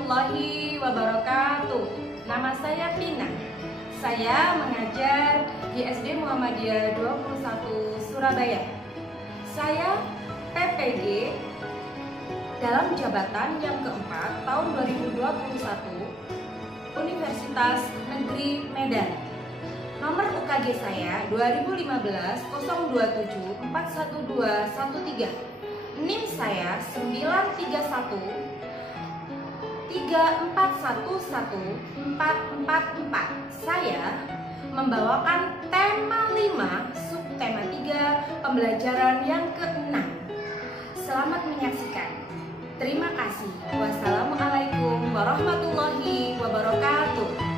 warahmatullahi wabarakatuh. Nama saya Pina. Saya mengajar di SD Muhammadiyah 21 Surabaya. Saya PPG dalam jabatan yang keempat tahun 2021 Universitas Negeri Medan. Nomor UKG saya 2015 027 41213. NIM saya 931 3411444. Saya membawakan tema 5, subtema 3, pembelajaran yang ke-6. Selamat menyaksikan. Terima kasih. Wassalamualaikum warahmatullahi wabarakatuh.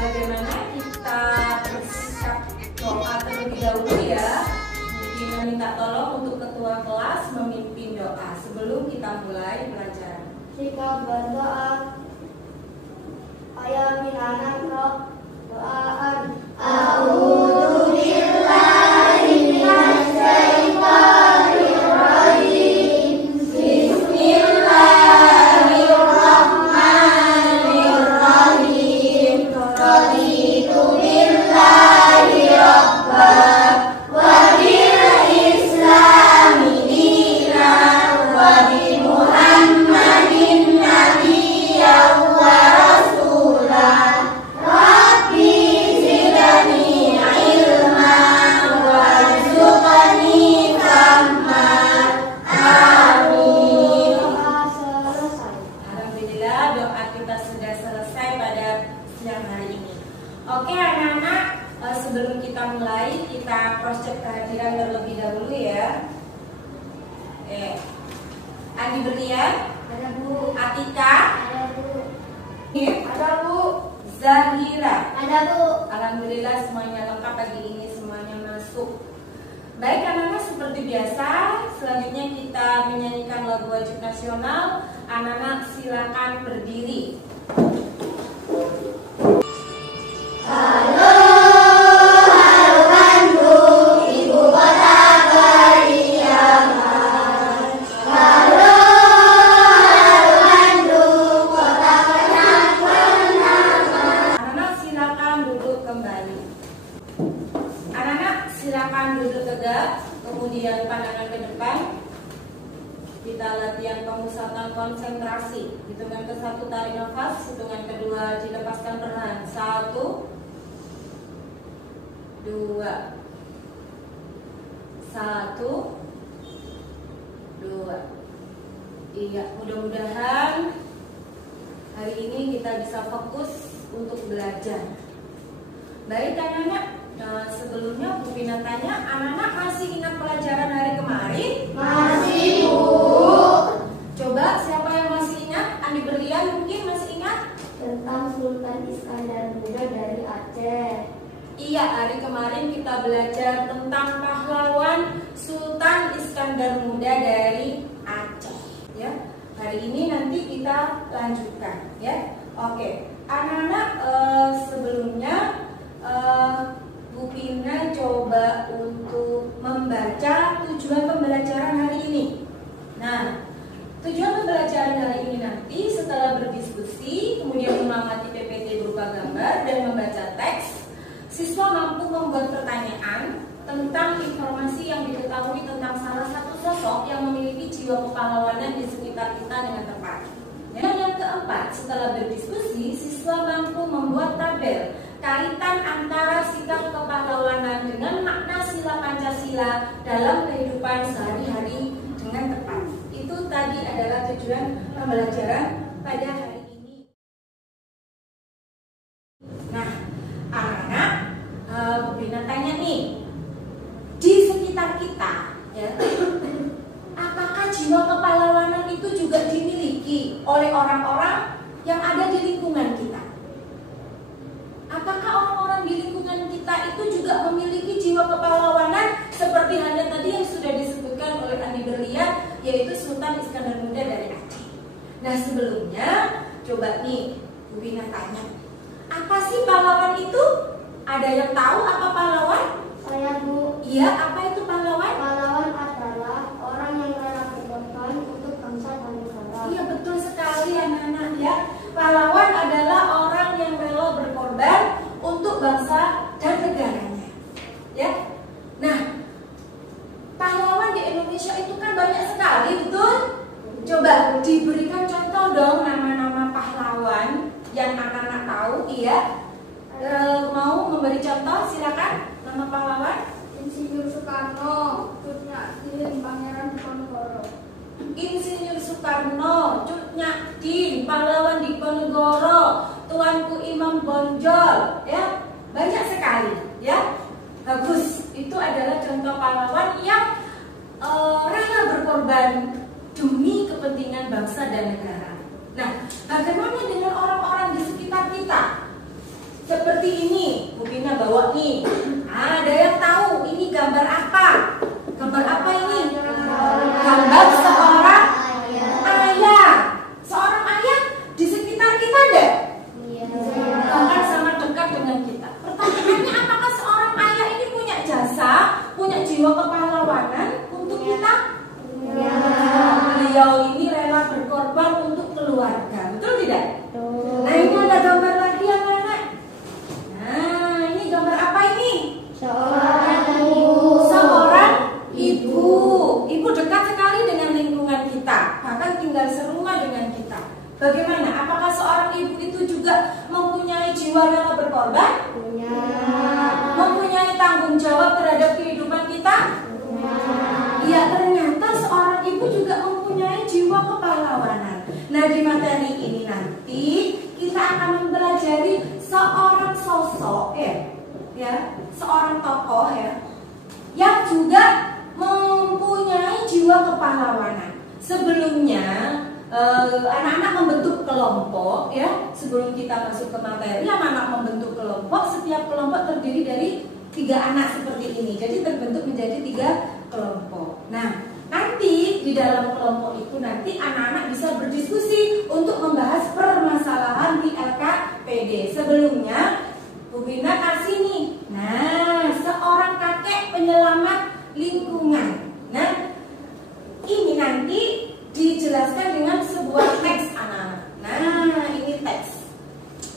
Bagaimana kita bersikap doa terlebih dahulu ya. Kita minta tolong untuk ketua kelas memimpin doa sebelum kita mulai pelajaran. Jika berdoa, ayah minanak doaan. A'udzu billahi minasyaitonir rajim. Bismillahirrahmanirrahim. Raditu billahi rabban wa bil islami dinan wa bi Muhammadin nabiyyan wa rasulan. Rabbi zidni ilman warzuqni fahman. Amin. Alhamdulillah, doa kita sudah selesai pada siang hari ini. Oke anak-anak, sebelum kita mulai, kita cross check kehadiran terlebih dahulu ya. Andi Berlian, Ada Bu. Atika, Ada Bu. ada Bu. Zahira. Ada Bu. Alhamdulillah semuanya lengkap pagi ini, semuanya masuk. Baik anak-anak, seperti biasa, selanjutnya kita menyanyikan lagu wajib nasional. Anak-anak silakan berdiri. Halo, halo Bandung, ibu kota periangan. Halo, halo Bandung, kota kenang-kenangan. Anak-anak silakan duduk kembali. Anak-anak silakan duduk tegak, kemudian pandangan ke depan. Kita latihan pemusatan konsentrasi. Hitungan ke-1 tarik nafas, hitungan kedua dilepaskan perlahan. 1, 2, 1, 2. Iya, mudah-mudahan hari ini kita bisa fokus untuk belajar. Baik anak-anak, sebelumnya Bu Pina tanya, anak-anak masih ingat pelajaran hari kemarin? Masih Bu. Coba siapa yang masih ingat? Andi Berlian mungkin masih ingat? Tentang Sultan Iskandar Muda dari Aceh. Iya, hari kemarin kita belajar tentang pahlawan Sultan Iskandar Muda dari Aceh. Ya, hari ini nanti kita lanjutkan. Ya, oke. Anak-anak, sebelumnya Bu Pina coba untuk membaca tujuan pembelajaran hari ini. Nah, tujuan pembelajaran hari ini nanti setelah berdiskusi, kemudian mengamati PPT berupa gambar dan membaca teks, siswa mampu membuat pertanyaan tentang informasi yang diketahui tentang salah satu sosok yang memiliki jiwa kepahlawanan di sekitar kita dengan tepat. Dan yang keempat, setelah berdiskusi, siswa mampu membuat tabel kaitan antara sikap kepahlawanan dengan makna sila Pancasila dalam kehidupan sehari-hari dengan tepat. Itu tadi adalah tujuan pembelajaran pada hari ini. Nah, anak-anak, Bu Bina tanya nih, di sekitar kita, ya, apakah jiwa kepahlawanan itu juga dimiliki oleh orang-orang yang ada di lingkungan kita? Apakah orang-orang di lingkungan kita itu juga memiliki jiwa kepahlawanan seperti halnya tadi yang sudah disebutkan oleh Andi Berlian, yaitu Sultan Iskandar Muda dari Aceh? Nah, sebelumnya coba nih Bu Bina tanya, apa sih pahlawan itu? Ada yang tahu apa pahlawan? Saya, Bu. Iya, apa itu pahlawan? Pahlawan adalah orang yang rela berkorban untuk bangsa dan negara. Iya, betul sekali anak-anak ya. Pahlawan adalah orang yang rela berkorban untuk bangsa dan negaranya. Ya. Nah, pahlawan di Indonesia itu kan banyak sekali, betul? Coba diberikan contoh dong nama-nama pahlawan yang anak-anak tahu, iya. Mau memberi contoh, silakan. Nama pahlawan? Insinyur Soekarno, Cut Nyak, Pangeran Diponegoro. Insinyur Soekarno, Cut Nyak, pahlawan Diponegoro, Tuanku Imam Bonjol, ya, banyak sekali, ya. Bagus, itu adalah contoh pahlawan yang rela berkorban demi kepentingan bangsa dan negara. Nah, bagaimana dengan orang-orang di sekitar kita? Seperti ini, Bu Bina bawa nih. Ada yang tahu ini gambar apa? Gambar apa ini? Gambar seorang ayah. Seorang ayah di sekitar kita ada? Bahkan sangat dekat dengan kita. Pertanyaannya, apakah seorang ayah ini punya jasa, punya jiwa kepahlawanan untuk kita? Beliau ini rela berkorban untuk keluarga, betul tidak? Nah, ini ada gambar lagi anak-anak. Nah, ini gambar apa ini? Seorang ibu. Ibu dekat sekali dengan lingkungan kita, bahkan tinggal serumah dengan kita. Bagaimana? Apakah seorang ibu itu juga mempunyai jiwa rela berkorban? Mempunyai tanggung jawab terhadap kehidupan kita? Ya, ternyata seorang ibu juga mempunyai jiwa kepahlawanan. Nah, di materi ini nanti kita akan mempelajari seorang sosok, ya, seorang tokoh, ya, yang juga mempunyai jiwa kepahlawanan. Sebelumnya anak-anak membentuk kelompok, ya. Sebelum kita masuk ke materi, anak-anak membentuk kelompok. Setiap kelompok terdiri dari 3 anak seperti ini. Jadi terbentuk menjadi 3 kelompok. Nah, nanti di dalam kelompok itu nanti anak-anak bisa berdiskusi untuk membahas permasalahan di LKPD. Sebelumnya Bu Bina kasih nih. Nah, seorang kakek penyelamat lingkungan. Nah, ini nanti dijelaskan dengan sebuah teks anak-anak. Nah, ini teks.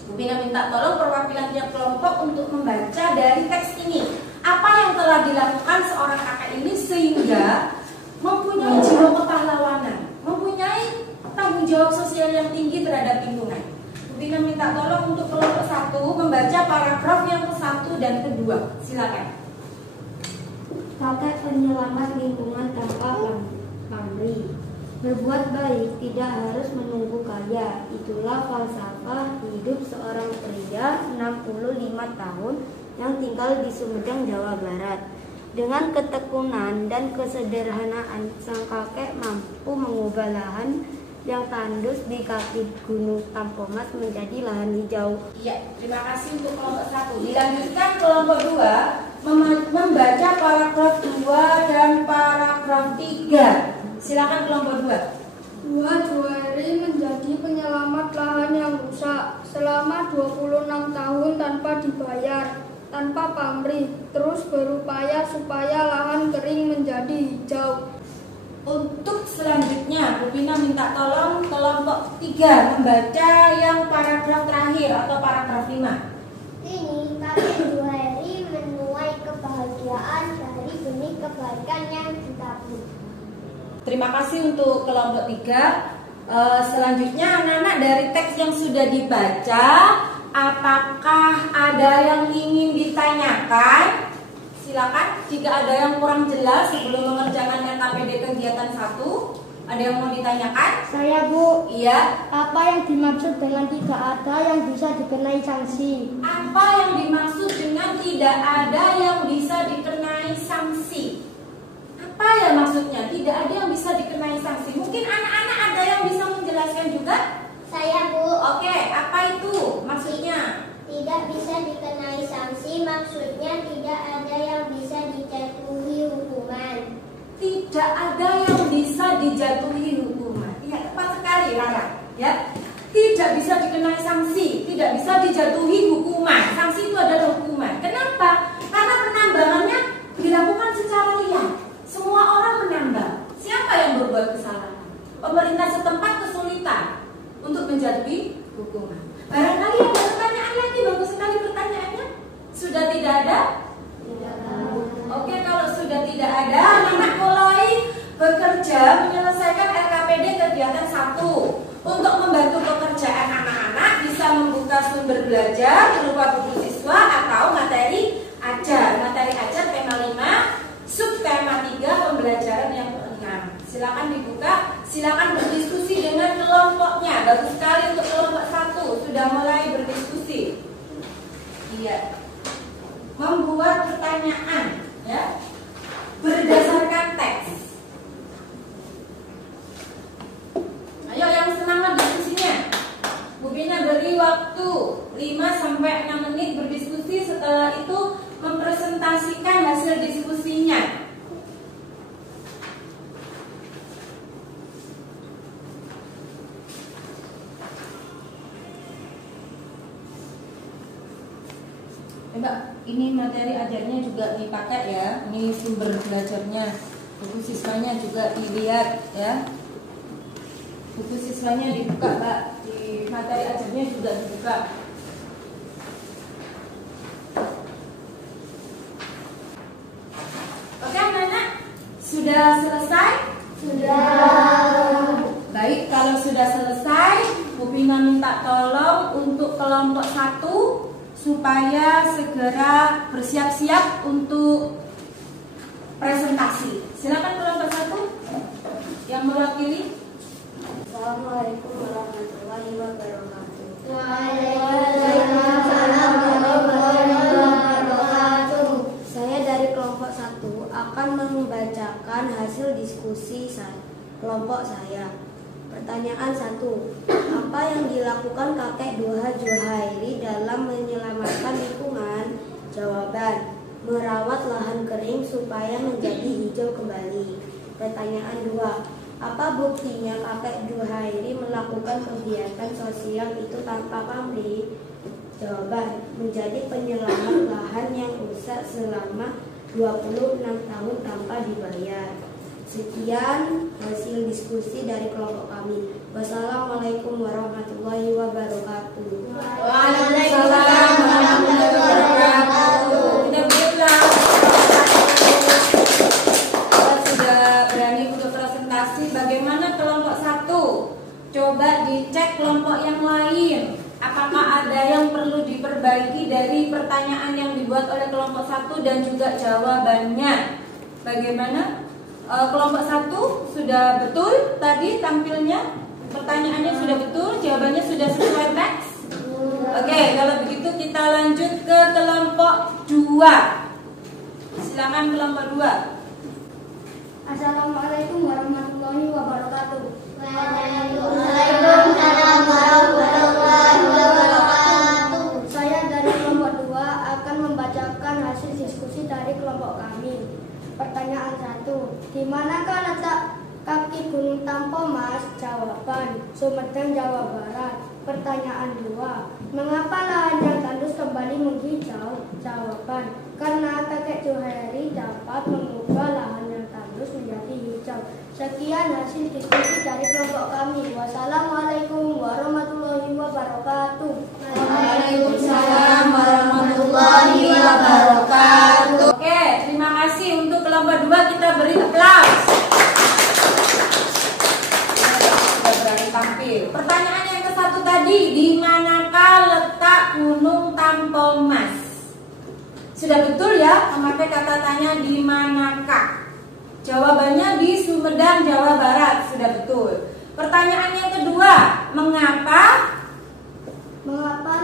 Bu Bina minta tolong perwakilan tiap kelompok untuk membaca dari teks ini. Apa yang telah dilakukan seorang kakek ini sehingga mempunyai jiwa kepahlawanan, mempunyai tanggung jawab sosial yang tinggi terhadap lingkungan. Bu Bina minta tolong untuk kelompok 1 membaca paragraf yang ke-1 dan ke-2. Silakan. Kakek penyelamat lingkungan tanpa pamrih. Berbuat baik tidak harus menunggu kaya. Itulah falsafah hidup seorang pria 65 tahun yang tinggal di Sumedang, Jawa Barat. Dengan ketekunan dan kesederhanaan, sang kakek mampu mengubah lahan yang tandus di kaki Gunung Tampomas menjadi lahan hijau. Iya, terima kasih untuk kelompok 1. Dilanjutkan kelompok 2 membaca paragraf 2 dan paragraf 3. Silakan kelompok 2. Juwairi menjadi penyelamat lahan yang rusak selama 26 tahun tanpa dibayar, tanpa pamrih, terus berupaya supaya lahan kering menjadi hijau. Untuk selanjutnya, Bu Bina minta tolong kelompok 3 membaca yang paragraf terakhir atau paragraf 5. Ini kakek Juwairi menuai kebahagiaan dari benih kebaikan yang ditabur. Terima kasih untuk kelompok 3. Selanjutnya anak-anak dari teks yang sudah dibaca, apakah ada yang ingin ditanyakan? Silakan jika ada yang kurang jelas sebelum mengerjakan LKPD kegiatan 1. Ada yang mau ditanyakan? Saya, Bu. Iya. Apa yang dimaksud dengan tidak ada yang bisa dikenai sanksi? Apa yang dimaksud dengan tidak ada yang bisa dikenai sanksi? Apa ya maksudnya? Tidak ada yang bisa dikenai sanksi. Mungkin anak-anak ada yang bisa menjelaskan juga? Saya, Bu. Oke, apa itu maksudnya? Tidak bisa dikenai sanksi maksudnya tidak ada yang bisa dijatuhi hukuman. Tidak ada yang bisa dijatuhi hukuman. Iya, tepat sekali, Rara. Ya, tidak bisa dikenai sanksi, tidak bisa dijatuhi hukuman. Sanksi itu adalah hukuman. Kenapa? Karena penambangannya dilakukan secara liar. Semua orang menambang. Siapa yang berbuat kesalahan? Pemerintah setempat kesulitan untuk menjatuhi hukuman. Barangkali ada pertanyaan lagi, bagus sekali pertanyaannya. Sudah tidak ada? Oke, kalau sudah tidak ada, anak-anak mulai bekerja menyelesaikan LKPD kegiatan 1. Untuk membantu pekerjaan anak-anak bisa membuka sumber belajar berupa buku siswa atau materi ajar. Materi ajar tema 5, subtema 3 pembelajaran yang ke-6. Silakan dibuka, silakan berdiskusi dengan kelompoknya. Bagus sekali untuk kelompok 1 sudah mulai berdiskusi. Iya. Membuat pertanyaan, ya, berdasarkan teks. Ayo yang semangat diskusinya. Bu Bina beri waktu 5-6 menit berdiskusi. Setelah itu mempresentasikan hasil diskusinya. Coba, ini materi ajarnya juga dipakai ya. Ini sumber belajarnya. Buku siswanya juga dilihat ya. Buku siswanya dibuka, Pak. Di materi ajarnya juga dibuka. Oke, anak-anak? Sudah selesai? Sudah. Baik, kalau sudah selesai, Bu Bina minta tolong untuk kelompok 1 supaya segera bersiap-siap untuk presentasi. Silakan kelompok 1 yang mewakili. Assalamualaikum warahmatullahi wabarakatuh. Waalaikumsalam warahmatullahi wabarakatuh. Saya dari kelompok 1 akan membacakan hasil diskusi kelompok saya. Pertanyaan 1. Apa yang dilakukan kakek Duha Juhairi dalam menyelamatkan lingkungan? Jawaban: merawat lahan kering supaya menjadi hijau kembali. Pertanyaan 2. Apa buktinya kakek Juhairi melakukan kegiatan sosial itu tanpa pamrih? Jawaban: menjadi penyelamat lahan yang rusak selama 26 tahun tanpa dibayar. Sekian hasil diskusi dari kelompok kami. Wassalamualaikum warahmatullahi wabarakatuh. Waalaikumsalam warahmatullahi wabarakatuh. Kita berulang. Kita sudah berani untuk presentasi. Bagaimana kelompok 1? Coba dicek kelompok yang lain. Apakah ada yang perlu diperbaiki dari pertanyaan yang dibuat oleh kelompok 1 dan juga jawabannya? Bagaimana? Kelompok 1 sudah betul tadi tampilnya? Pertanyaannya sudah betul, jawabannya sudah sesuai teks? Oke, kalau begitu kita lanjut ke kelompok 2. Silakan kelompok 2. Assalamualaikum warahmatullahi wabarakatuh. Waalaikumsalam warahmatullahi wabarakatuh. Saya dari kelompok 2 akan membacakan hasil diskusi dari kelompok kami. Pertanyaan 1. Di manakah letak kaki Gunung Tampomas? Jawaban: Sumedang, Jawa Barat. Pertanyaan 2. Mengapa lahan yang tandus kembali menghijau? Jawaban: karena kakek Juhairi dapat mengubah lahan yang tandus menjadi hijau. Sekian hasil diskusi dari kelompok kami. Wassalamualaikum warahmatullahi wabarakatuh. Waalaikumsalam warahmatullahi wabarakatuh. Oke, terima kasih untuk kelompok 2, kita beri aplaus. Sudah berani pertanyaan yang ke-1 tadi, di manakah letak Gunung Tampomas? Sudah betul ya memakai kata tanya di manakah? Jawabannya di Sumedang, Jawa Barat. Sudah betul. Pertanyaan yang kedua, mengapa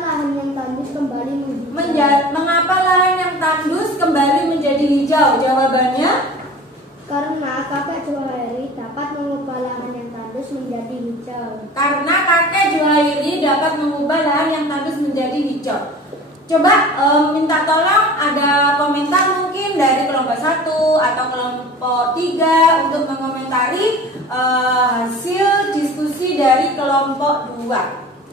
lahan yang tandus kembali mengapa lahan yang tandus kembali menjadi hijau? Jawabannya karena kakek Juhairi dapat mengubah lahan yang tandus menjadi hijau. Karena kakek Juhairi dapat mengubah lahan yang tandus menjadi hijau. Coba minta tolong ada komentar mungkin dari kelompok 1 atau kelompok 3 untuk mengomentari hasil diskusi dari kelompok 2.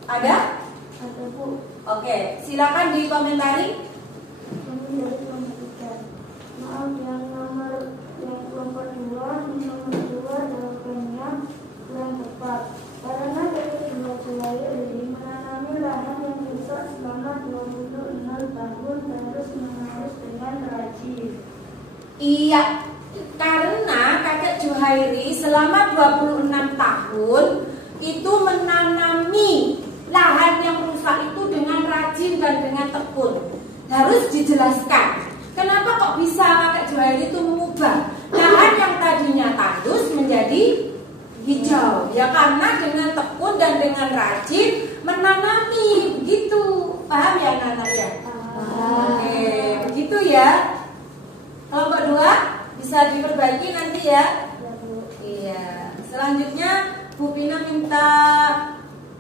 Ada? Ada, Bu. Oke, silakan dikomentari. Kami dari kelompok 3. Maaf, yang kelompok 2 jawabannya kurang tepat. Karena dari Juhairi menanami lahan yang rusak selama 26 tahun terus menerus dengan rajin. Iya, karena kakek Juhairi selama 26 tahun itu menanami lahan yang rusak itu dengan rajin dan dengan tekun. Harus dijelaskan, kenapa kok bisa kakek Juhairi itu mengubah lahan yang tadinya tandus menjadi hijau? Ya karena dengan tekun dan dengan rajin menanami, begitu. Paham ya anak-anak ya? Oke, begitu ya. Kelompok 2 bisa diperbaiki nanti ya. Iya. Selanjutnya Bu Pina minta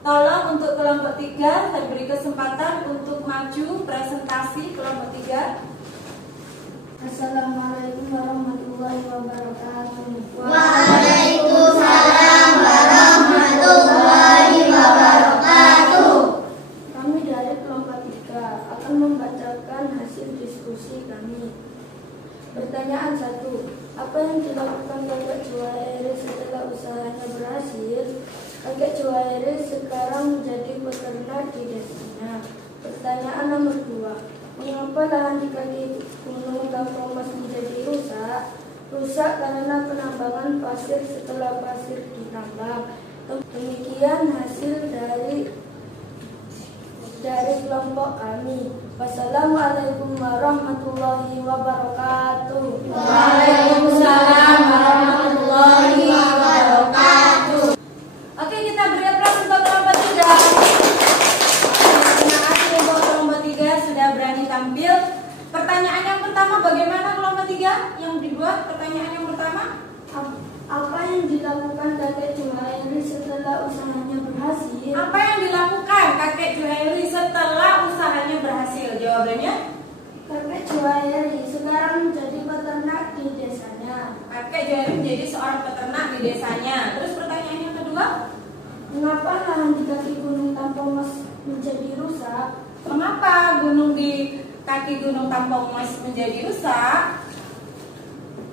tolong untuk kelompok 3, saya beri kesempatan untuk maju presentasi kelompok 3. Assalamualaikum warahmatullahi wabarakatuh. Waalaikumsalam warahmatullahi wabarakatuh. Kami dari kelompok 3 akan membacakan hasil diskusi kami. Pertanyaan 1. Apa yang dilakukan kakek Juhairi setelah usahanya berhasil? Kakek Juhairi sekarang menjadi peternak di desanya. Pertanyaan nomor 2. Mengapa lahan di kaki Gunung Tampomas menjadi rusak? Rusak karena penambangan pasir setelah pasir ditambang. Demikian hasil dari kelompok kami. Wassalamualaikum warahmatullahi wabarakatuh. Waalaikumsalam warahmatullahi wabarakatuh. Oke, kita beri aplaus untuk kelompok 3. Terima kasih untuk kelompok 3 sudah berani tampil. Pertanyaan yang pertama, bagaimana kelompok 3 yang dibuat? Pertanyaan yang pertama, Apa yang dilakukan kakek Juhairi setelah usahanya berhasil? apa yang dilakukan kakek Juhairi setelah usahanya berhasil? Jawabannya, Kakek Juhairi sekarang menjadi peternak di desanya. kakek Juhairi menjadi seorang peternak di desanya. Terus pertanyaan yang kedua, Mengapa lahan di kaki Gunung Tampomas menjadi rusak? mengapa gunung di kaki Gunung Tampomas menjadi rusak?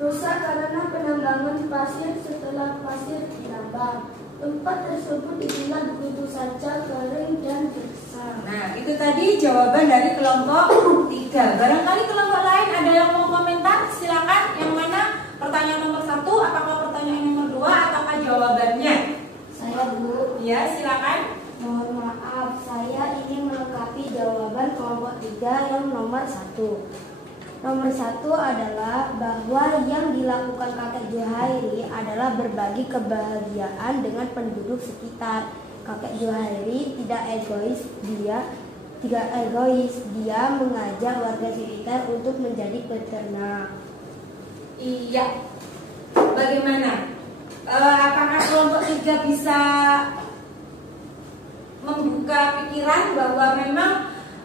Rusak karena penambangan pasir setelah pasir ditambang. Tempat tersebut dibilang begitu saja kering dan gersang. Nah, itu tadi jawaban dari kelompok 3. Barangkali kelompok lain ada yang mau komentar? Silakan. Yang mana? Pertanyaan nomor 1, apakah pertanyaan nomor 2 ataukah jawabannya? Saya, Bu. Ya, silakan. Mohon maaf, saya ingin melengkapi jawaban kelompok 3 yang nomor 1. Nomor 1 adalah bahwa yang dilakukan kakek Juhairi adalah berbagi kebahagiaan dengan penduduk sekitar. Kakek Juhairi tidak egois, dia mengajak warga sekitar untuk menjadi peternak. Iya. Bagaimana? Apakah kelompok 3 bisa membuka pikiran bahwa memang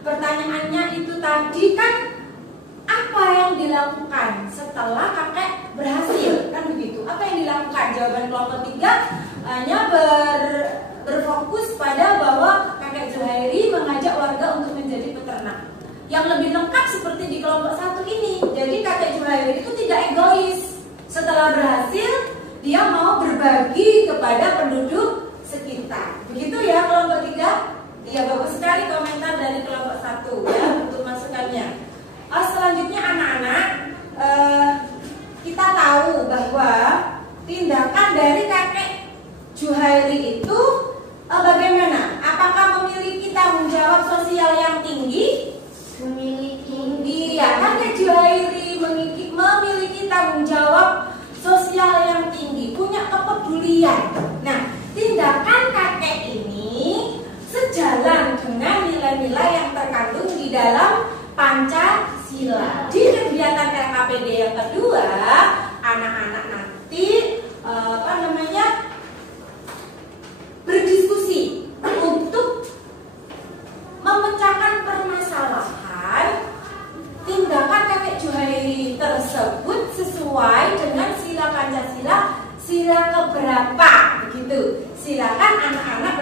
pertanyaannya itu tadi kan apa yang dilakukan setelah kakek berhasil, kan begitu? Apa yang dilakukan? Jawaban kelompok 3 hanya berfokus pada bahwa kakek Juhairi mengajak warga untuk menjadi peternak. Yang lebih lengkap seperti di kelompok 1 ini. Jadi kakek Juhairi itu tidak egois. Setelah berhasil, dia mau berbagi kepada penduduk sekitar. Begitu ya kelompok 3? Iya, bagus sekali komentar dari kelompok 1 ya untuk masukannya. Selanjutnya anak-anak, kita tahu bahwa tindakan dari kakek Juhairi itu Bagaimana? Apakah memiliki tanggung jawab sosial yang tinggi? Memiliki. Iya, kakek Juhairi memiliki tanggung jawab sosial yang tinggi, punya kepedulian. Nah, tindakan kakek ini sejalan dengan nilai-nilai yang terkandung di dalam Pancasila. Di kegiatan LKPD yang kedua, anak-anak nanti berdiskusi untuk memecahkan permasalahan tindakan kakek Juhairi tersebut sesuai dengan sila Pancasila, sila keberapa, begitu. Silakan anak-anak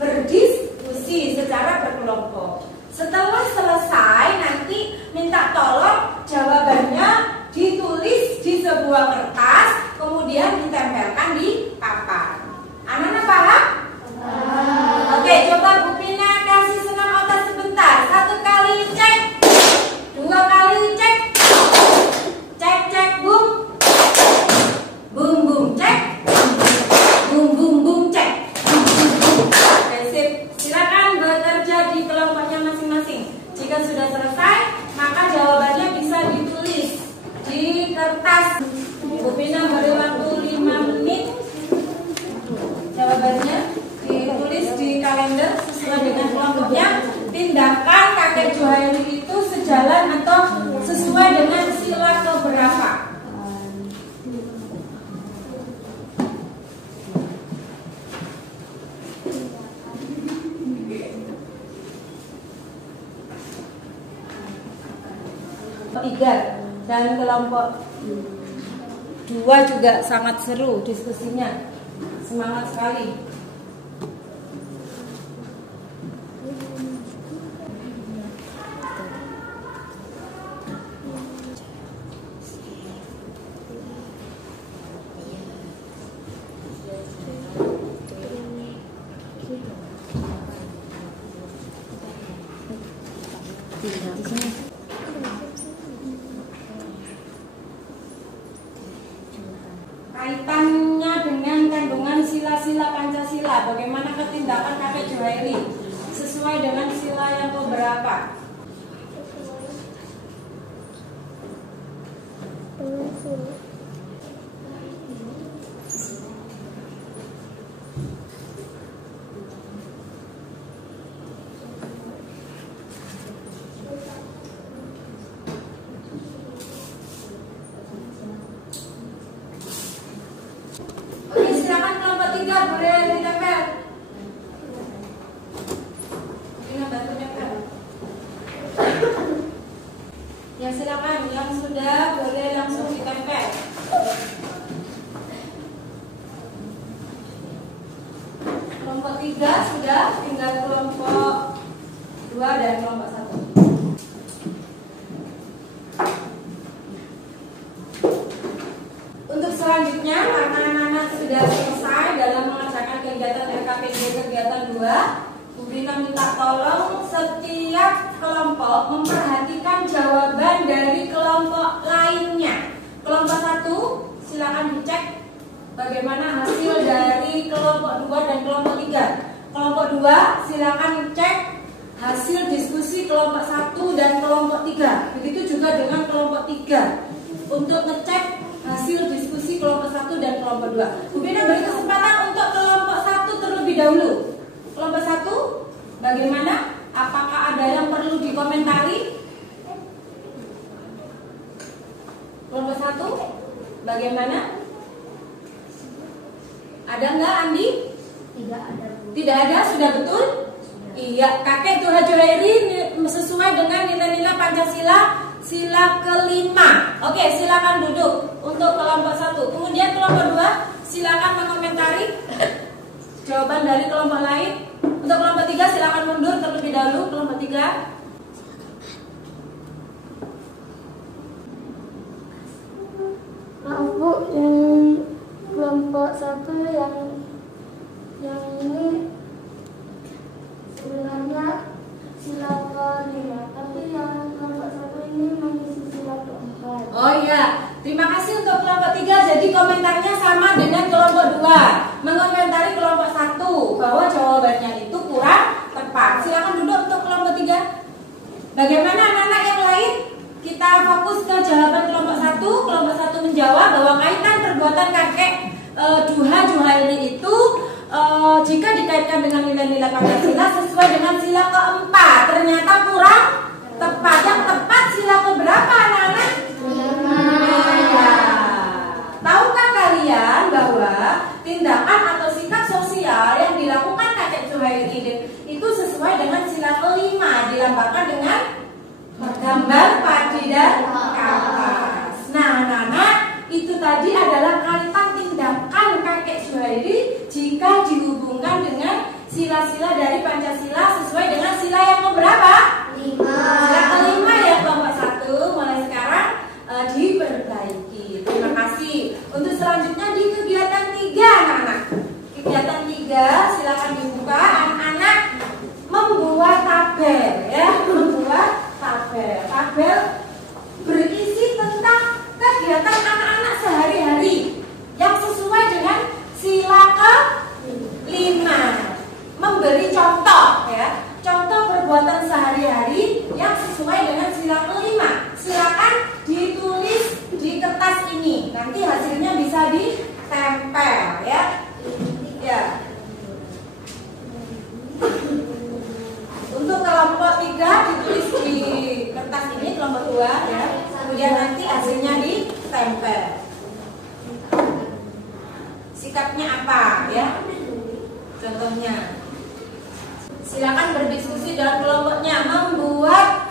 berdiskusi secara berkelompok. Setelah selesai nanti minta tolong jawabannya ditulis di sebuah kertas, kemudian ditempelkan di papan. Anak-anak paham? Oke, coba Bu Pina kasih senam otak sebentar. 1 kali cek, 2 kali cek, cek cek bum, bum bum cek, bum bum bum cek. Oke, sip. Silakan bekerja di kelompoknya masing-masing. Jika sudah selesai, maka jawabannya bisa ditulis di kertas. Bu Pina beri waktu 5 menit. Jawabannya ditulis di kalender sesuai dengan kelompoknya. Tindakan kakek Juhairi itu sejalan atau sesuai dengan sila keberapa? Tiga dan kelompok 2 juga sangat seru diskusinya, semangat sekali. Kaitannya dengan kandungan sila-sila Pancasila, bagaimana ketindakan kakek Juhairi sesuai dengan sila yang keberapa? Silakan kelompok 3 boleh ditempel. Ini bantu tempel. Ya silakan, yang sudah boleh langsung ditempel. Kelompok 3 sudah, tinggal kelompok 2 dan kelompok 1. Untuk selanjutnya, karena anak-anak sudah selesai dalam mengerjakan kegiatan LKPD kegiatan 2, Bu Rina minta tolong setiap kelompok memperhatikan jawaban dari kelompok lainnya. Kelompok 1 silakan dicek bagaimana hasil dari kelompok 2 dan kelompok 3. Kelompok 2 silakan cek hasil diskusi kelompok 1 dan kelompok 3. Begitu juga dengan kelompok 3 untuk ngecek hasil diskusi kelompok 1 dan kelompok 2. Bu Bina beri kesempatan untuk kelompok 1 terlebih dahulu. Kelompok 1 bagaimana? Apakah ada yang perlu dikomentari? Kelompok 1 bagaimana? Ada nggak Andi? Tidak ada. Tidak ada, sudah betul? Iya, kakek Juhairi sesuai dengan nilai-nilai Pancasila sila kelima. Oke, silakan duduk untuk kelompok 1. Kemudian kelompok 2 silakan mengomentari jawaban dari kelompok lain. Untuk kelompok 3 silakan mundur terlebih dahulu. Kelompok 3. Maaf Bu, yang kelompok 1 yang ini sebenarnya sila kelima, tapi yang kelompok 1 ini mengisi sila keempat. Oh iya, terima kasih untuk kelompok 3. Jadi komentarnya sama dengan kelompok 2, mengomentari kelompok 1. bahwa jawabannya itu kurang tepat. Silakan duduk untuk kelompok 3. Bagaimana anak-anak yang lain? Kita fokus ke jawaban kelompok 1. Kelompok 1 menjawab bahwa kaitan perbuatan kakek Duha Juhaili itu jika dikaitkan dengan nilai-nilai Pancasila sesuai dengan sila keempat. Ternyata kurang tepat. Yang tepat sila keberapa anak-anak? 5. Tahukah kalian bahwa tindakan atau sikap sosial yang dilakukan kakek Juhaili itu sesuai dengan sila ke-5, dilambangkan dengan gambar padi dan kapas. Nah anak-anak, itu tadi adalah kaitan tindakan kakek Juhaili jika dihubungkan dengan sila-sila dari Pancasila sesuai dengan sila yang keberapa? 5. Sila ke-5 ya kelompok 1. Mulai sekarang diperbaiki. Terima kasih. Untuk selanjutnya di kegiatan 3 anak-anak. Kegiatan 3 silakan dibuka. Anak-anak membuat tabel ya, membuat tabel. Tabel berisi tentang kegiatan anak-anak sehari-hari yang sesuai dengan sila ke-5. Memberi contoh ya, contoh perbuatan sehari-hari yang sesuai dengan sila ke-5. Silakan ditulis di kertas ini. Nanti hasilnya bisa ditempel ya. Ya. Untuk kelompok 3 ditulis di kertas ini, kelompok 2 ya. Kemudian nanti hasilnya ditempel. Sikapnya apa ya? Contohnya. Silakan berdiskusi dalam kelompoknya, membuat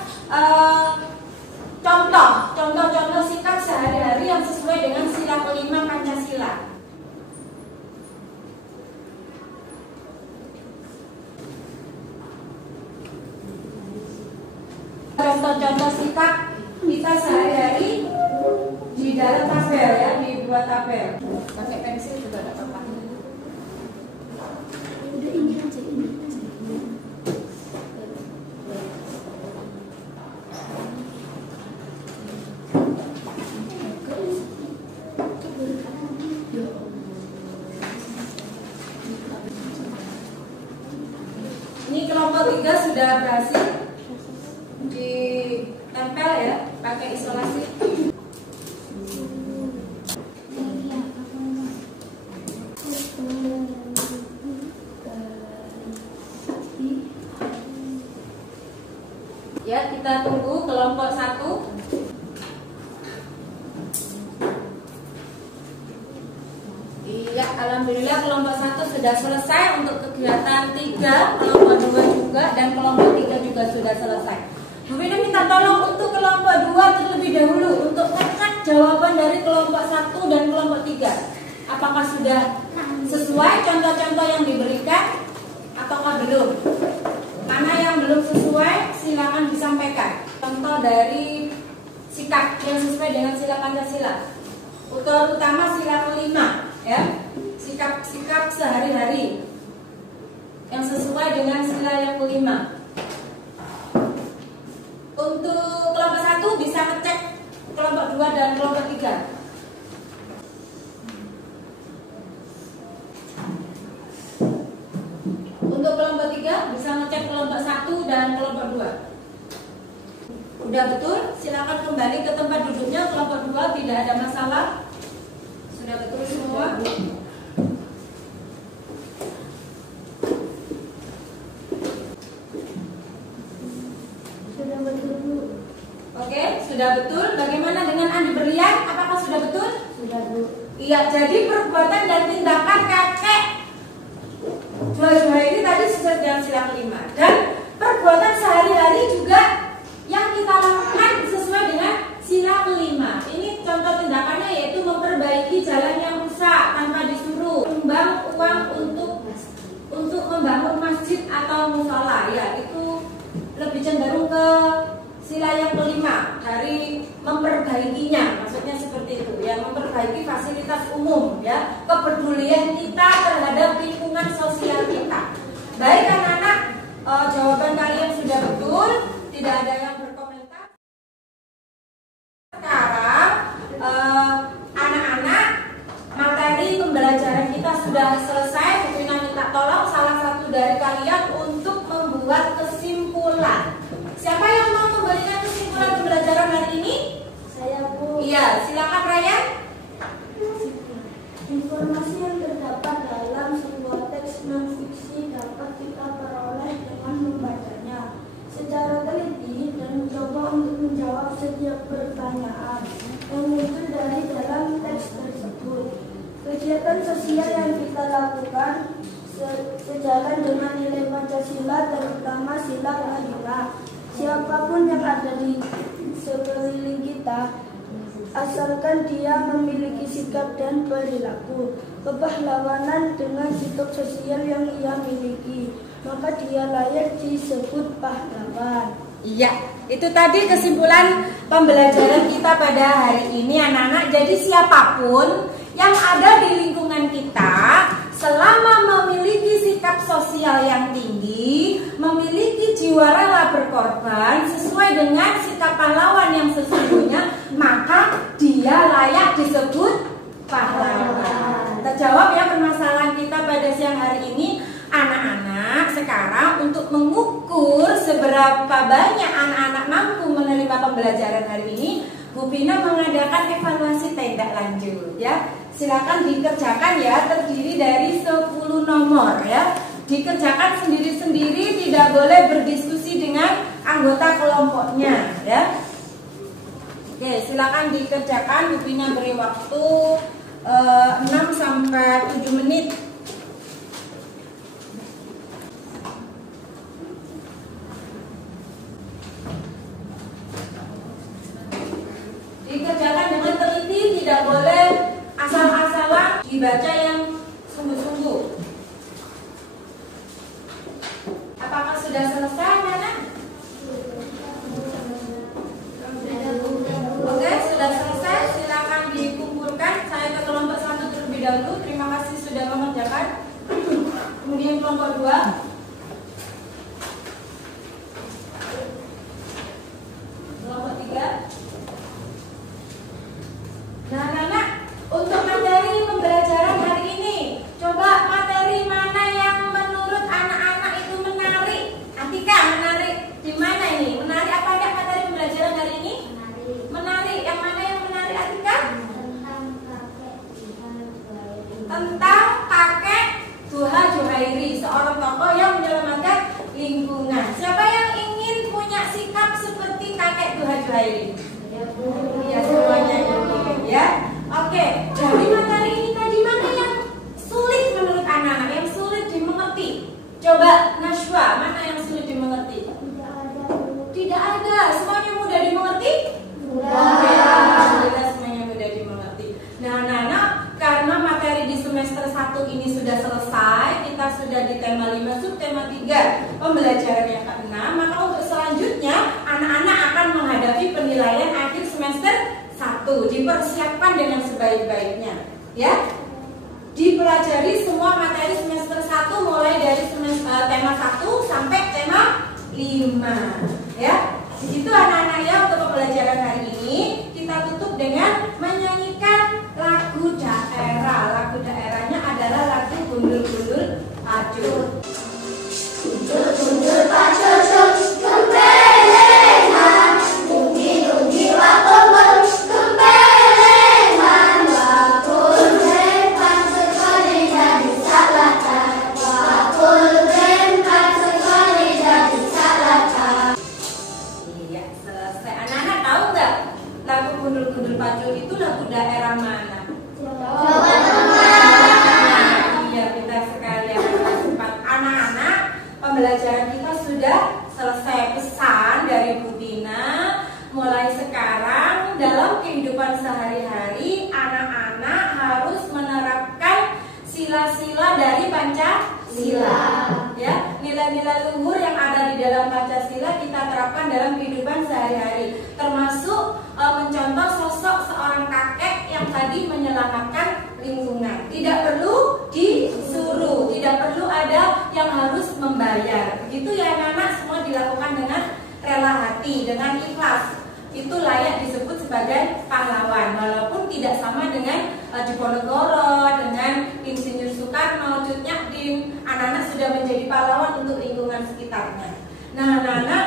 contoh-contoh sikap sehari-hari yang sesuai dengan sila ke-5 Pancasila. Contoh-contoh sikap kita sehari-hari di dalam tabel ya, dibuat tabel. Pakai pensil juga tidak apa-apa. Udah ini aja ini. Ini kelompok 3 sudah berhasil ditempel ya, pakai isolasi. Ya, kita tunggu kelompok 1. Iya, alhamdulillah kelompok 1 sudah selesai untuk kegiatan 3, kelompok 2 juga, dan kelompok 3 juga sudah selesai. Bu Vina minta tolong untuk kelompok 2 terlebih dahulu untuk ngecek jawaban dari kelompok 1 dan kelompok 3. Apakah sudah sesuai contoh-contoh yang diberikan ataukah belum? Mana yang belum sesuai silakan disampaikan. Contoh dari sikap yang sesuai dengan sila Pancasila. Utama sila ke-5 ya. Sikap sehari-hari yang sesuai dengan sila yang ke-5. Untuk kelompok 1 bisa ngecek kelompok 2 dan kelompok 3. Untuk kelompok 3 bisa ngecek kelompok 1 dan kelompok 2. Udah betul? Silakan kembali ke tempat duduknya. Kelompok 2 tidak ada masalah. Sudah betul semua? Sudah betul. Oke, sudah betul. Bagaimana dengan Andi Berlian? Apakah sudah betul? Sudah Bu. Iya, jadi perbuatan dan tindakan kakek Juha ini tadi sesuai dengan sila ke-5. Dan perbuatan sehari-hari juga yang kita lakukan sesuai dengan sila ke-5. Ini contoh tindakannya yaitu memperbaiki jalan yang rusak tanpa disuruh, menyumbang uang untuk membangun masjid atau musola. Ya, itu lebih cenderung ke sila yang ke-5 dari memperbaikinya, maksudnya seperti itu ya, memperbaiki fasilitas umum ya, kepedulian kita terhadap lingkungan sosial kita. Baik anak-anak, jawaban kalian sudah betul, tidak ada yang berkomentar. Sekarang anak-anak, materi pembelajaran kita sudah selesai. Bu Vina minta tolong salah satu pertanyaan yang muncul dari dalam teks tersebut. Kegiatan sosial yang kita lakukan sejalan dengan nilai Pancasila, terutama sila kelima. Siapapun yang ada di sekeliling kita, asalkan dia memiliki sikap dan perilaku kepahlawanan dengan sikap sosial yang ia miliki, maka dia layak disebut pahlawan. Iya, itu tadi kesimpulan pembelajaran kita pada hari ini anak-anak. Jadi siapapun yang ada di lingkungan kita, selama memiliki sikap sosial yang tinggi, memiliki jiwa rela berkorban sesuai dengan sikap pahlawan yang sesungguhnya, maka dia layak disebut pahlawan. Terjawab ya permasalahan kita pada siang hari ini. Anak-anak sekarang untuk mengukur seberapa banyak anak-anak mampu menerima pembelajaran hari ini, Bu Pina mengadakan evaluasi tindak lanjut ya. Silakan dikerjakan ya, terdiri dari 10 nomor ya. Dikerjakan sendiri-sendiri, tidak boleh berdiskusi dengan anggota kelompoknya ya. Oke, silakan dikerjakan. Bu Pina beri waktu 6 sampai 7 menit. Dikerjakan dengan teliti, tidak boleh asal-asalan, dibaca yang sungguh-sungguh. Apakah sudah selesai, Nana? Oke, sudah selesai. Silakan dikumpulkan. Saya ke kelompok 1 terlebih dahulu. Terima kasih sudah mengerjakan. Kemudian kelompok 2. Kelompok 3. Nah, anak-anak, untuk materi pembelajaran hari ini, coba materi mana yang menurut anak-anak itu menarik? Atika, menarik di mana ini? Menarik apa enggak materi pembelajaran hari ini? Menarik. Yang mana yang menarik, Atika? Tentang kakek Duha Juhairi, seorang tokoh yang menyelamatkan lingkungan. Siapa yang ingin punya sikap seperti kakek Duha Juhairi? Ya, semuanya ingin ya. Oke, dari materi ini tadi mana yang sulit menurut anak-anak, yang sulit dimengerti? Coba Nashwa, mana yang sulit dimengerti? Tidak ada. Semuanya mudah dimengerti? Alhamdulillah, semuanya mudah dimengerti. Nah, anak-anak, karena materi di semester 1 ini sudah selesai, kita sudah di tema 5 subtema 3 pembelajaran yang ke-6, maka untuk selanjutnya anak-anak akan menghadapi penilaian akhir semester 1. Dipersiapkan dengan sebaik-baiknya ya. Dipelajari semua materi semester 1 mulai dari tema 1 sampai tema 5 ya. Itu anak-anak ya untuk pembelajaran hari ini. Kita tutup dengan menyanyikan lagu daerah. Lagu daerahnya adalah lagu Gundul-Gundul Pacul. Gundul-gundul pacul gempelengan, nunggi-nunggi wakombol gempelengan, wakul rempan sekali jadi salatan, wakul rempan sekali jadi salatan. Iya, selesai. Anak-anak tahu nggak lagu Gundul-Gundul Pacul itu lagu daerah mana? Jawa Tengah. Iya, pintar sekali anak-anak. Pembelajaran kita sudah selesai. Pesan dari Bu Tina, mulai sekarang dalam kehidupan sehari-hari anak-anak harus menerapkan sila-sila dari Pancasila ya. Nilai-nilai luhur yang ada di dalam Pancasila kita terapkan dalam kehidupan sehari-hari, termasuk mencontoh sosok seorang kakek yang tadi menyelamatkan lingkungan. Tidak perlu disuruh, tidak perlu ada yang harus membayar. Begitu ya anak-anak, semua dilakukan dengan rela hati, dengan ikhlas. Itu layak disebut sebagai pahlawan, walaupun tidak sama dengan Diponegoro, dengan Insinyur Soekarno, Cut Nyak Dien. Anak-anak sudah menjadi pahlawan untuk lingkungan sekitarnya. Nah, anak-anak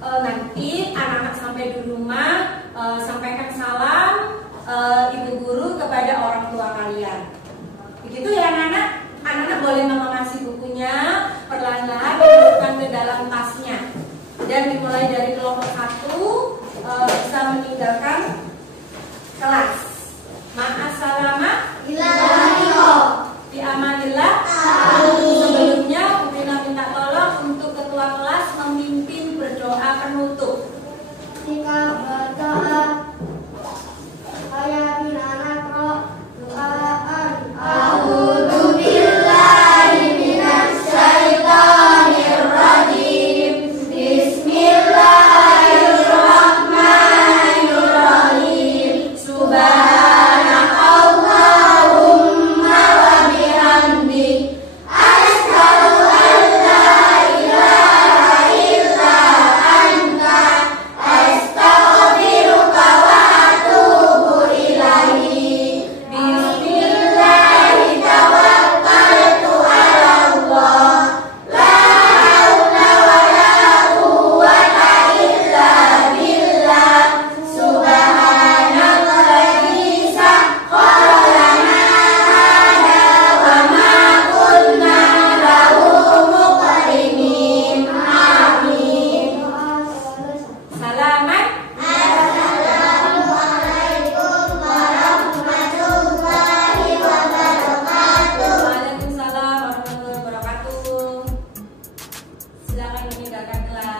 nanti anak-anak sampai di rumah sampaikan salam ibu guru kepada orang tua kalian. Begitu ya anak-anak. Anak-anak boleh mengamasi bukunya, perlahan-lahan dimasukkan ke dalam tasnya. Dan dimulai dari kelompok 1 bisa meninggalkan kelas. Ma'assalama. Fi amanillah. Sebelumnya Bu Vina minta tolong untuk ketua kelas memimpin berdoa penutup. Jika berdoa, saya anak doaan. A'udzu billahi minasy syaithanir rajim. Bismillahirrahmanirrahim. Subhanakallahumma wa bihamdik, asyhadu an la ilaha illa anta, astaghfiruka wa atubu ilaihi. Bismillahi tawakkaltu ala Allah, la haula wa la quwwata illa billah. Subhanalladzi sakhkhara lana hada wa ma kunna lahu muqrinin. Amin. Salaman. Assalamualaikum warahmatullahi wabarakatuh. Waalaikumsalam warahmatullahi wabarakatuh. Silakan meninggalkan kelas.